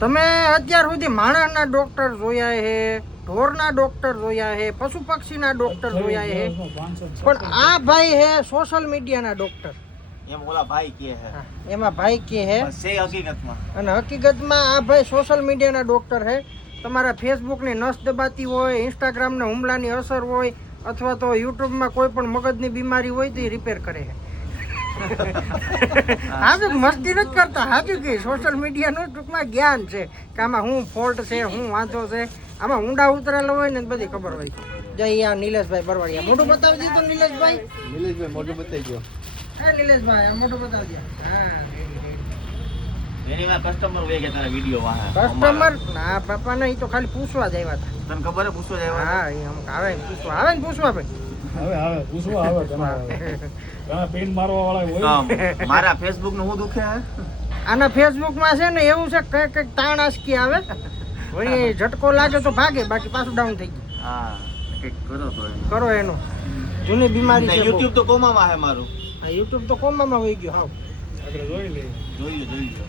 તમે અત્યાર સુધી માણસના ડોક્ટર જોયા હે, ઢોરના ડોક્ટર જોયા હે, પશુ પક્ષીના ડોક્ટર જોયા હે, પણ આ ભાઈ હે સોશિયલ મીડિયાના ડોક્ટર. એમ ઓલા ભાઈ કે હે એમાં ભાઈ કે હે સે હકીકતમાં, અને હકીકતમાં આ ભાઈ સોશિયલ મીડિયાના ડોક્ટર હે. તમારા ફેસબુકની નસ દબાતી હોય, ઇન્સ્ટાગ્રામના હુમલાની અસર હોય, અથવા તો યુટ્યુબમાં કોઈ પણ મગજની બીમારી હોય તો એ રિપેર કરે છે. હાજુ મસ્તી નથી કરતા, હાજુ કે સોશિયલ મીડિયાનું ટૂંકમાં જ્ઞાન છે કે આમાં શું ફોલ્ટ છે, શું વાંધો છે, આમાં ઊંડા ઉતરેલો હોય ને બધી ખબર હોય. જય આ નિલેશભાઈ બરવાડિયા, મોઢું બતાવી દીધું નિલેશભાઈ. નિલેશભાઈ મોઢું બતાવી દો. હે નિલેશભાઈ આ મોઢું બતાવી દે. હા એની માં કસ્ટમર વે કે તારા વિડિયો વાહ કસ્ટમર ના પાપા ને ઈ તો ખાલી પૂછવા જ આવ્યા હતા. તને ખબર હે પૂછો જાય હા ઈ અમુક આવે ને પૂછવા ભાઈ. હવે પૂછવા આવે ઘણા પેન મારવા વાળા હોય. મારા ફેસબુક નું હું દુખે હે આના ફેસબુક માં છે ને એવું છે કે કઈક તાણ આસકી આવે, વળી ઝટકો લાગે તો ભાગે, બાકી પાછું ડાઉન થઈ ગયું. હા કઈક કરો તો કરો એનું જૂની બીમારી છે. YouTube તો કોમામાં હે મારું. આ YouTube તો કોમામાં વહી ગયો. હાવ આગળ જોઈ લે. જોઈ લો